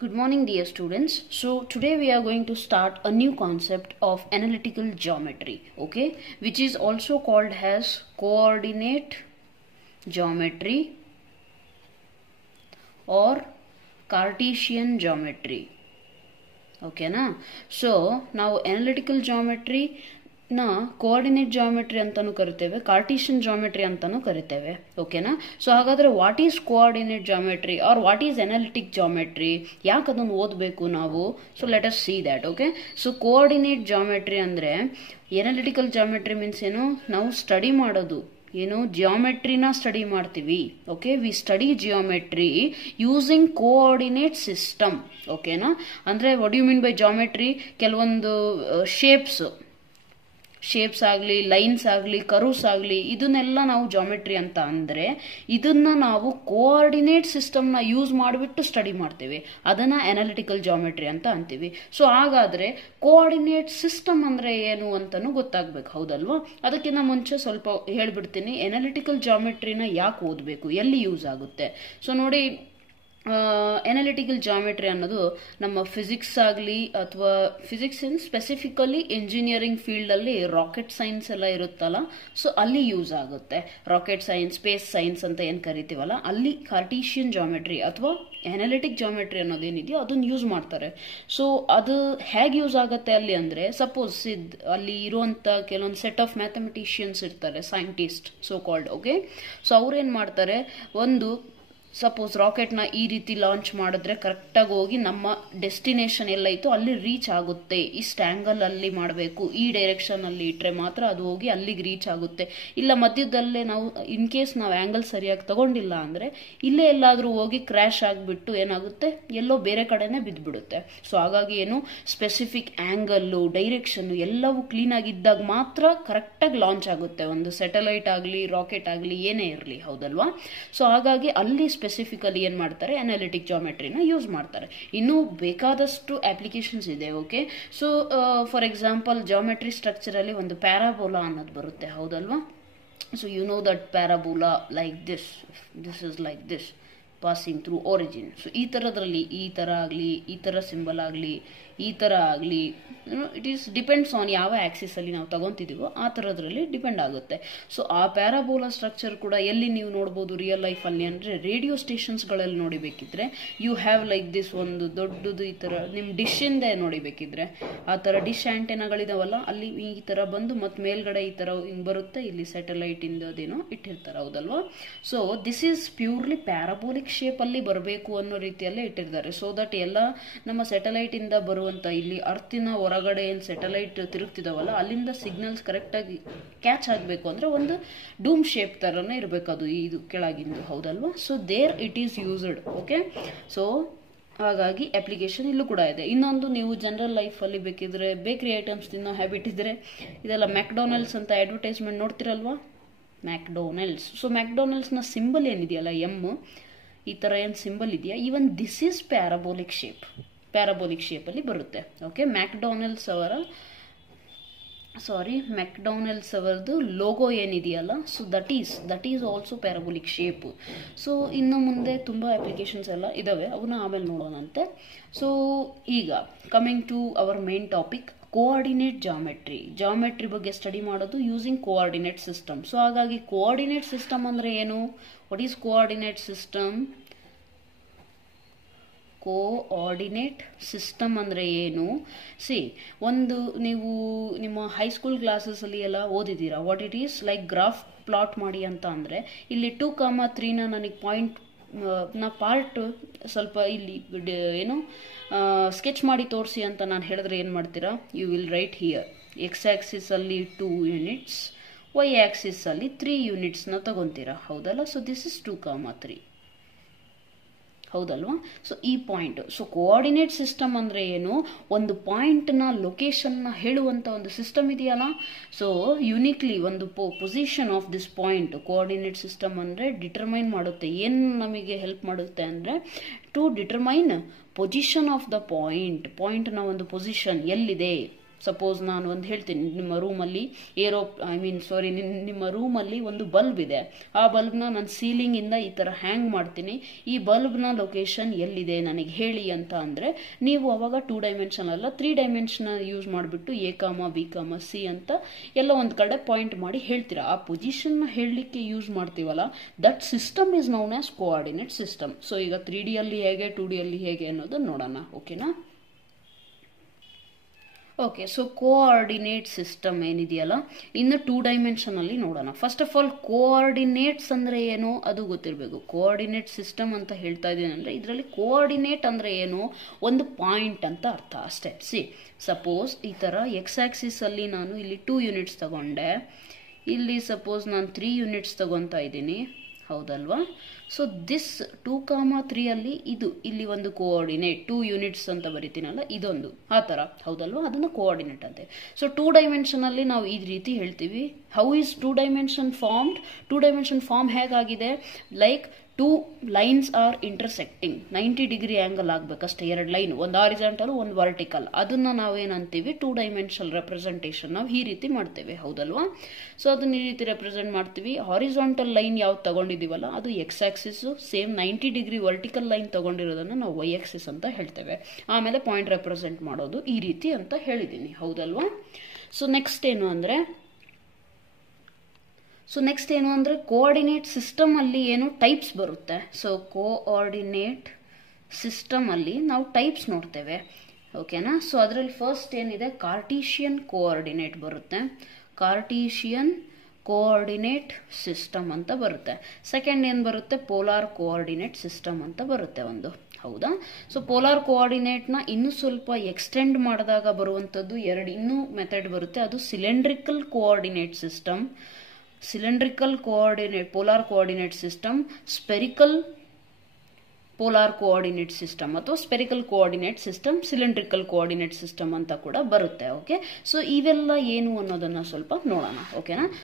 Good morning, dear students. So today we are going to start a new concept of analytical geometry, okay, which is also called as coordinate geometry or Cartesian geometry. Okay na? So now analytical geometry ನ coordinate geometry ಅಂತಾನು ಕರಿತೇವೆ, Cartesian geometry ಅಂತಾನು ಕರಿತೇವೆ. ಓಕೆನಾ? So ಹಾಗಾದ್ರೆ what is coordinate geometry or what is analytic geometry, ಯಾಕೆ ಅದನ್ನು ಓದಬೇಕು ನಾವು? So let us see that. Okay, so coordinate geometry ಅಂದ್ರೆ ಎನಾಲಿಟಿಕಲ್ ಜಾಮೆಟ್ರಿ ಮೀನ್ಸ್ ಏನು, ನಾವು ಸ್ಟಡಿ ಮಾಡೋದು ಏನು, ಜಿಯೋಮೆಟ್ರಿನ ಸ್ಟಡಿ ಮಾಡ್ತೀವಿ. Okay, we study geometry using coordinate system. ಓಕೆನಾ? ಅಂದ್ರೆ what you mean by geometry? ಕೆಲವೊಂದು ಶೇಪ್ಸ್ ಆಗಲಿ, ಲೈನ್ಸ್ ಆಗಲಿ, ಕರ್ವ್ಸ್ ಆಗಲಿ, ಇದನ್ನೆಲ್ಲ ನಾವು ಜಾಮೆಟ್ರಿ ಅಂತ ಅಂದ್ರೆ ಇದನ್ನ ನಾವು ಕೋಆರ್ಡಿನೇಟ್ ಸಿಸ್ಟಮ್ನ ಯೂಸ್ ಮಾಡಿಬಿಟ್ಟು ಸ್ಟಡಿ ಮಾಡ್ತೀವಿ. ಅದನ್ನ ಅನಾಲಿಟಿಕಲ್ ಜಾಮೆಟ್ರಿ ಅಂತ ಅಂತೀವಿ. ಸೊ ಹಾಗಾದ್ರೆ ಕೋಆರ್ಡಿನೇಟ್ ಸಿಸ್ಟಮ್ ಅಂದ್ರೆ ಏನು ಅಂತಾನು ಗೊತ್ತಾಗ್ಬೇಕು, ಹೌದಲ್ವಾ? ಅದಕ್ಕಿಂತ ಮುಂಚೆ ಸ್ವಲ್ಪ ಹೇಳ್ಬಿಡ್ತೀನಿ, ಅನಾಲಿಟಿಕಲ್ ಜಾಮೆಟ್ರಿನ ಯಾಕೆ ಓದಬೇಕು, ಎಲ್ಲಿ ಯೂಸ್ ಆಗುತ್ತೆ. ಸೊ ನೋಡಿ, ಅನಾಲಿಟಿಕಲ್ ಜಾಮೆಟ್ರಿ ಅನ್ನೋದು ನಮ್ಮ ಫಿಸಿಕ್ಸ್ ಆಗಲಿ ಅಥವಾ ಫಿಸಿಕ್ಸ್ ಇನ್ ಸ್ಪೆಸಿಫಿಕಲಿ ಇಂಜಿನಿಯರಿಂಗ್ ಫೀಲ್ಡ್ ಅಲ್ಲಿ ರಾಕೆಟ್ ಸೈನ್ಸ್ ಎಲ್ಲ ಇರುತ್ತಲ್ಲ, ಸೊ ಅಲ್ಲಿ ಯೂಸ್ ಆಗುತ್ತೆ. ರಾಕೆಟ್ ಸೈನ್ಸ್, ಸ್ಪೇಸ್ ಸೈನ್ಸ್ ಅಂತ ಏನ್ ಕರಿತೀವಲ್ಲ, ಅಲ್ಲಿ ಕಾರ್ಟಿಷಿಯನ್ ಜಾಮೆಟ್ರಿ ಅಥವಾ ಅನಾಲಿಟಿಕ್ ಜಾಮೆಟ್ರಿ ಅನ್ನೋದೇನಿದೆಯೋ ಅದನ್ನ ಯೂಸ್ ಮಾಡ್ತಾರೆ. ಸೊ ಅದು ಹೇಗೆ ಯೂಸ್ ಆಗುತ್ತೆ ಅಲ್ಲಿ ಅಂದ್ರೆ, ಸಪೋಸ್ ಅಲ್ಲಿ ಇರುವಂತ ಕೆಲವೊಂದು ಸೆಟ್ ಆಫ್ ಮ್ಯಾಥಮೆಟಿಷಿಯನ್ಸ್ ಇರ್ತಾರೆ, scientist so called. Okay, so ಅವ್ರೇನ್ ಮಾಡ್ತಾರೆ, ಒಂದು ಸಪೋಸ್ ರಾಕೆಟ್ನ ಈ ರೀತಿ ಲಾಂಚ್ ಮಾಡಿದ್ರೆ ಕರೆಕ್ಟಾಗಿ ಹೋಗಿ ನಮ್ಮ ಡೆಸ್ಟಿನೇಷನ್ ಎಲ್ಲೈತೋ ಅಲ್ಲಿ ರೀಚ್ ಆಗುತ್ತೆ. ಇಷ್ಟು ಆಂಗಲ್ ಅಲ್ಲಿ ಮಾಡಬೇಕು, ಈ ಡೈರೆಕ್ಷನ್ ಅಲ್ಲಿ ಇಟ್ರೆ ಮಾತ್ರ ಅದು ಹೋಗಿ ಅಲ್ಲಿಗೆ ರೀಚ್ ಆಗುತ್ತೆ. ಇಲ್ಲ ಮಧ್ಯದಲ್ಲೇ ನಾವು ಇನ್ ಕೇಸ್ ನಾವು ಆಂಗಲ್ ಸರಿಯಾಗಿ ತಗೊಂಡಿಲ್ಲ ಅಂದ್ರೆ ಇಲ್ಲೇ ಎಲ್ಲಾದ್ರೂ ಹೋಗಿ ಕ್ರ್ಯಾಶ್ ಆಗಿಬಿಟ್ಟು ಏನಾಗುತ್ತೆ, ಎಲ್ಲೋ ಬೇರೆ ಕಡೆನೆ ಬಿದ್ದ್ಬಿಡುತ್ತೆ. ಸೊ ಹಾಗಾಗಿ ಏನು, ಸ್ಪೆಸಿಫಿಕ್ ಆಂಗಲ್ಲು, ಡೈರೆಕ್ಷನ್ ಎಲ್ಲವೂ ಕ್ಲೀನ್ ಆಗಿದ್ದಾಗ ಮಾತ್ರ ಕರೆಕ್ಟಾಗಿ ಲಾಂಚ್ ಆಗುತ್ತೆ ಒಂದು ಸ್ಯಾಟಲೈಟ್ ಆಗಲಿ, ರಾಕೆಟ್ ಆಗಲಿ, ಏನೇ ಇರಲಿ, ಹೌದಲ್ವಾ? ಸೊ ಹಾಗಾಗಿ ಅಲ್ಲಿ ಸ್ಪೆಸಿಫಿಕಲಿ ಏನ್ ಮಾಡ್ತಾರೆ, ಅನಾಲಿಟಿಕ್ ಜಾಮೆಟ್ರಿನ ಯೂಸ್ ಮಾಡ್ತಾರೆ. ಇನ್ನು ಬೇಕಾದಷ್ಟು ಅಪ್ಲಿಕೇಶನ್ಸ್ ಇದೆ. Okay, so for example geometry structure ಅಲ್ಲಿ ಒಂದು ಪ್ಯಾರಾಬೋಲಾ ಅನ್ನೋದು ಬರುತ್ತೆ, ಹೌದಲ್ವಾ? So you know that parabola like this is like this passing through origin. So ಈ ತರದ್ರಲ್ಲಿ ಈ ತರ ಆಗ್ಲಿ, ಈ ತರ ಸಿಂಬಲ್ ಆಗ್ಲಿ, ಈ ತರ ಆಗ್ಲಿ, ಇಟ್ ಈಸ್ ಡಿಪೆಂಡ್ಸ್ ಆನ್ ಯಾವ ಆಕ್ಸಿಸ್ ಅಲ್ಲಿ ನಾವು ತಗೊಂತಿದೀವೋ ಆ ತರದ್ರಲ್ಲಿ ಡಿಪೆಂಡ್ ಆಗುತ್ತೆ. ಸೊ ಆ ಪ್ಯಾರಾಬೋಲಾ ಸ್ಟ್ರಕ್ಚರ್ ಕೂಡ ಎಲ್ಲಿ ನೀವು ನೋಡಬಹುದು ರಿಯಲ್ ಲೈಫ್ ಅಲ್ಲಿ ಅಂದ್ರೆ ರೇಡಿಯೋ ಸ್ಟೇಷನ್ಸ್ ಗಳಲ್ಲಿ ನೋಡಿಬೇಕಿದ್ರೆ ಯು ಹ್ಯಾವ್ ಲೈಕ್ ದಿಸ್ ಒಂದು ದೊಡ್ಡದು ಈ ತರ ನಿಮ್ ಡಿಶ್ ಇಂದ ನೋಡಿಬೇಕಿದ್ರೆ ಆ ತರ ಡಿಶ್ ಆಂಟೆನಾಗಳಿದಾವಲ್ಲ, ಅಲ್ಲಿ ಈ ತರ ಬಂದು ಮತ್ ಮೇಲ್ಗಡೆ ಈ ತರ ಹಿಂಗ್ ಬರುತ್ತೆ, ಇಲ್ಲಿ ಸ್ಯಾಟಲೈಟ್ ಇಂದೇನೋ ಇಟ್ಟಿರ್ತಾರೆ, ಹೌದಲ್ವಾ? So this is purely parabolic shape ಅಲ್ಲಿ ಬರಬೇಕು ಅನ್ನೋ ರೀತಿಯಲ್ಲೇ ಇಟ್ಟಿರ್ತಾರೆ. ಸೊ ದಟ್ ಎಲ್ಲ ನಮ್ಮ ಸ್ಯಾಟಲೈಟ್ ಇಂದ ಬರುವಂತ ಇಲ್ಲಿ ಅರ್ಥಿನ ಹೊರಗಡೆ ಏನ್ ಸ್ಯಾಟಲೈಟ್ ತಿರುಗ್ತಿದಾವಲ್ಲ ಅಲ್ಲಿಂದ ಸಿಗ್ನಲ್ಸ್ ಕರೆಕ್ಟ್ ಆಗಿ ಕ್ಯಾಚ್ ಆಗ್ಬೇಕು ಅಂದ್ರೆ ಒಂದು ಡೂಮ್ ಶೇಪ್ ತರನೇ ಇರ್ಬೇಕು ಅದು ಇದು ಕೆಳಗಿಂದು, ಹೌದಲ್ವಾ? So there it is used. Okay, so ಹಾಗಾಗಿ ಅಪ್ಲಿಕೇಶನ್ ಇಲ್ಲೂ ಕೂಡ ಇದೆ. ಇನ್ನೊಂದು, ನೀವು ಜನರಲ್ ಲೈಫ್ ಅಲ್ಲಿ ಬೇಕಿದ್ರೆ ಬೇಕರಿ ಐಟಮ್ಸ್ ತಿನ್ನೋ ಹ್ಯಾಬಿಟ್ ಇದ್ರೆ ಇದೆಲ್ಲ ಮ್ಯಾಕ್ಡೊನಾಲ್ಡ್ಸ್ ಅಂತ ಅಡ್ವರ್ಟೈಸ್ಮೆಂಟ್ ನೋಡ್ತಿರಲ್ವಾ, ಮ್ಯಾಕ್ಡೊನಾಲ್ಡ್ಸ್. ಸೊ ಮ್ಯಾಕ್ಡೊನಾಲ್ಡ್ಸ್ ನ ಸಿಂಬಲ್ ಏನಿದೆಯಲ್ಲ, ಎಮ್, ಈ ತರ ಏನ್ ಸಿಂಬಲ್ ಇದೆಯಾ, even this is parabolic shape ಅಲ್ಲಿ ಬರುತ್ತೆ. ಓಕೆ, ಮ್ಯಾಕ್ಡೊನಾಲ್ಡ್ಸ್ ಅವರದು ಲೋಗೋ ಏನಿದೆಯಲ್ಲ, so that is also parabolic shape. So ಇನ್ನು ಮುಂದೆ ತುಂಬಾ ಅಪ್ಲಿಕೇಶನ್ಸ್ ಎಲ್ಲ ಇದಾವೆ, ಅವನ್ನ ಆಮೇಲೆ ನೋಡೋಣಂತೆ. ಸೊ ಈಗ coming to our main topic, coordinate geometry ಬಗ್ಗೆ ಸ್ಟಡಿ ಮಾಡೋದು ಯೂಸಿಂಗ್ ಕೋಆರ್ಡಿನೇಟ್ ಸಿಸ್ಟಮ್. ಸೊ ಹಾಗಾಗಿ ಕೋಆರ್ಡಿನೇಟ್ ಸಿಸ್ಟಮ್ ಅಂದ್ರೆ ಏನು, what is coordinate system? Coordinate system ಅಂದ್ರೆ ಏನು? ಒಂದು ನೀವು ನಿಮ್ಮ ಹೈಸ್ಕೂಲ್ ಕ್ಲಾಸಸ್ ಅಲ್ಲಿ ಎಲ್ಲ ಓದಿದ್ದೀರಾ, what it is like graph plot ಮಾಡಿ ಅಂತ ಅಂದ್ರೆ ಇಲ್ಲಿ 2,3ನ ನನಗೆ ಪಾಯಿಂಟ್ ನ ಪಾರ್ಟ್ ಸ್ವಲ್ಪ ಇಲ್ಲಿ ಏನು ಸ್ಕೆಚ್ ಮಾಡಿ ತೋರಿಸಿ ಅಂತ ನಾನು ಹೇಳಿದ್ರೆ ಏನ್ ಮಾಡ್ತೀರಾ, you will write here X axis ಅಲ್ಲಿ 2 ಯೂನಿಟ್ಸ್, ವೈ ಆಕ್ಸಿಸ್ ಅಲ್ಲಿ 3 ಯೂನಿಟ್ಸ್ ನ ತಗೊಂತೀರಾ, ಹೌದಲ್ಲ? ಸೊ ದಿಸ್ ಇಸ್ 2,3, ಹೌದಲ್ವಾ? ಸೊ ಈ ಪಾಯಿಂಟ್. ಸೊ ಕೋಆರ್ಡಿನೇಟ್ ಸಿಸ್ಟಮ್ ಅಂದ್ರೆ ಏನು, ಒಂದು ಪಾಯಿಂಟ್ ನ ಲೊಕೇಶನ್ ನ ಹೇಳುವಂತ ಒಂದು ಸಿಸ್ಟಮ್ ಇದೆಯಲ್ಲ, ಸೊ ಯುನಿಕ್ಲಿ ಒಂದು position of this point coordinate system ಅಂದ್ರೆ ಡಿಟರ್ಮೈನ್ ಮಾಡುತ್ತೆ. ಏನ್ ನಮಗೆ ಹೆಲ್ಪ್ ಮಾಡುತ್ತೆ ಅಂದ್ರೆ to determine position of the point ನ ಒಂದು ಪೊಸಿಷನ್ ಎಲ್ಲಿದೆ. ಸಪೋಸ್ ನಾನು ಒಂದು ಹೇಳ್ತೀನಿ, ನಿಮ್ಮ ರೂಮಲ್ಲಿ ನಿಮ್ಮ ರೂಮಲ್ಲಿ ಒಂದು ಬಲ್ಬ್ ಇದೆ. ಆ ಬಲ್ಬ್ನ ನಾನು ಸೀಲಿಂಗ್ ಇಂದ ಈ ತರ ಹ್ಯಾಂಗ್ ಮಾಡ್ತೀನಿ. ಈ ಬಲ್ಬ್ನ ಲೊಕೇಶನ್ ಎಲ್ಲಿದೆ ನನಗೆ ಹೇಳಿ ಅಂತ ಅಂದ್ರೆ ನೀವು ಅವಾಗ 2 ಡೈಮೆನ್ಷನ್ ಅಲ್ಲ 3 ಡೈಮೆನ್ಷನ್ ಯೂಸ್ ಮಾಡಿಬಿಟ್ಟು A, B, C ಅಂತ ಎಲ್ಲ ಒಂದ್ ಕಡೆ ಪಾಯಿಂಟ್ ಮಾಡಿ ಹೇಳ್ತೀರಾ. ಆ ಪೊಸಿಷನ್ ನ ಹೇಳಲಿಕ್ಕೆ ಯೂಸ್ ಮಾಡ್ತೀವಲ್ಲ, that system is known as coordinate system. So ಈಗ 3D ಅಲ್ಲಿ ಹೇಗೆ 2D ಅಲ್ಲಿ ಹೇಗೆ ಅನ್ನೋದು ನೋಡೋಣ. ಓಕೆನಾ? ಓಕೆ, ಸೊ ಕೋಆರ್ಡಿನೇಟ್ ಸಿಸ್ಟಮ್ ಏನಿದೆಯಲ್ಲ, ಇನ್ನು 2 ಡೈಮೆನ್ಷನ್ ಅಲ್ಲಿ ನೋಡೋಣ. ಫಸ್ಟ್ ಆಫ್ ಆಲ್ ಕೋಆರ್ಡಿನೇಟ್ಸ್ ಅಂದ್ರೆ ಏನು ಅದು ಗೊತ್ತಿರಬೇಕು. ಕೋಆರ್ಡಿನೇಟ್ ಸಿಸ್ಟಮ್ ಅಂತ ಹೇಳ್ತಾ ಇದ್ದೀನಿ ಅಂದ್ರೆ ಇದರಲ್ಲಿ ಕೋಆರ್ಡಿನೇಟ್ ಅಂದ್ರೆ ಏನು, ಒಂದು ಪಾಯಿಂಟ್ ಅಂತ ಅರ್ಥ ಅಷ್ಟೇ. ಸಪೋಸ್ ಈ ತರ ಎಕ್ಸ್ ಆಕ್ಸಿಸ್ ಅಲ್ಲಿ ನಾನು ಇಲ್ಲಿ 2 ಯೂನಿಟ್ಸ್ ತಗೊಂಡೆ, ಇಲ್ಲಿ ಸಪೋಸ್ ನಾನು 3 ಯೂನಿಟ್ಸ್ ತಗೊಂತಾ ಇದ್ದೀನಿ, ಹೌದಲ್ವಾ? ಸೊ ದಿಸ್ 2, 3 ಅಲ್ಲಿ ಇಲ್ಲಿ ಒಂದು ಕೋಆರ್ಡಿನೇಟ್ 2 ಯೂನಿಟ್ಸ್ ಅಂತ ಬರಿತೀನಲ್ಲ, ಇದೊಂದು ಆ ತರ, ಹೌದಲ್ವಾ? ಅದನ್ನ ಕೋಆರ್ಡಿನೇಟ್ ಅಂತೆ. ಸೊ 2 ಡೈಮೆನ್ಷನ್ ಅಲ್ಲಿ ನಾವು ಈ ರೀತಿ ಹೇಳ್ತೀವಿ. How is 2 dimension formed? 2 dimension form ಹೇಗಾಗಿದೆ? Like 2 lines are intersecting, 90 degree angle ಆಗ್ಬೇಕಷ್ಟೇ. 2 ಲೈನ್, ಒಂದು ಹಾರಿಜಾಂಟಲ್ ಒಂದು ವರ್ಟಿಕಲ್, ಅದನ್ನ ನಾವೇನಂತೀವಿ 2 ಡೈಮೆನ್ಷನಲ್ ರೆಪ್ರೆಸೆಂಟೇಷನ್ ನಾವು ಈ ರೀತಿ ಮಾಡ್ತೇವೆ, ಹೌದಲ್ವಾ? ಸೊ ಅದನ್ನ ಈ ರೀತಿ ರೆಪ್ರೆಸೆಂಟ್ ಮಾಡ್ತೀವಿ. ಹಾರಿಜಾಂಟಲ್ ಲೈನ್ ಯಾವ್ದು ತಗೊಂಡಿದೀವಲ್ಲ ಅದು x axis, same 90 degree vertical line ತಗೊಂಡಿರೋದನ್ನ ನಾವು ವೈ ಆಕ್ಸಿಸ್ ಅಂತ ಹೇಳ್ತೇವೆ. ಆಮೇಲೆ ಪಾಯಿಂಟ್ ರೆಪ್ರೆಸೆಂಟ್ ಮಾಡೋದು ಈ ರೀತಿ ಅಂತ ಹೇಳಿದೀನಿ, ಹೌದಲ್ವಾ? ಸೊ ನೆಕ್ಸ್ಟ್ ಏನು ಅಂದ್ರೆ ಕೋಆರ್ಡಿನೇಟ್ ಸಿಸ್ಟಮ್ ಅಲ್ಲಿ ಏನು ಟೈಪ್ಸ್ ಬರುತ್ತೆ. ಸೊ ಕೋಆರ್ಡಿನೇಟ್ ಸಿಸ್ಟಮ್ ಅಲ್ಲಿ ನಾವು ಟೈಪ್ಸ್ ನೋಡ್ತೇವೆ, ಓಕೆನಾ? ಸೊ ಅದರಲ್ಲಿ ಫಸ್ಟ್ ಏನಿದೆ, ಕಾರ್ಟೀಷಿಯನ್ ಕೋಆರ್ಡಿನೇಟ್ ಬರುತ್ತೆ, ಕಾರ್ಟೀಷಿಯನ್ ಕೋಆರ್ಡಿನೇಟ್ ಸಿಸ್ಟಮ್ ಅಂತ ಬರುತ್ತೆ. ಸೆಕೆಂಡ್ ಏನ್ ಬರುತ್ತೆ, ಪೋಲಾರ್ ಕೋಆರ್ಡಿನೇಟ್ ಸಿಸ್ಟಮ್ ಅಂತ ಬರುತ್ತೆ ಒಂದು, ಹೌದಾ? ಸೊ ಪೋಲಾರ್ ಕೋಆರ್ಡಿನೇಟ್ ನ ಇನ್ನು ಸ್ವಲ್ಪ ಎಕ್ಸ್ಟೆಂಡ್ ಮಾಡಿದಾಗ ಬರುವಂತದ್ದು ಇನ್ನೂ ಮೆಥಡ್ ಬರುತ್ತೆ, ಅದು cylindrical coordinate system, cylindrical coordinate polar coordinate system, spherical polar coordinate system ಅಥವಾ spherical coordinate system, cylindrical coordinate system ಅಂತ ಕೂಡ ಬರುತ್ತೆ. ಓಕೆ, ಸೊ ಇವೆಲ್ಲ ಏನು ಅನ್ನೋದನ್ನ ಸ್ವಲ್ಪ ನೋಡೋಣ, ಓಕೆನಾ?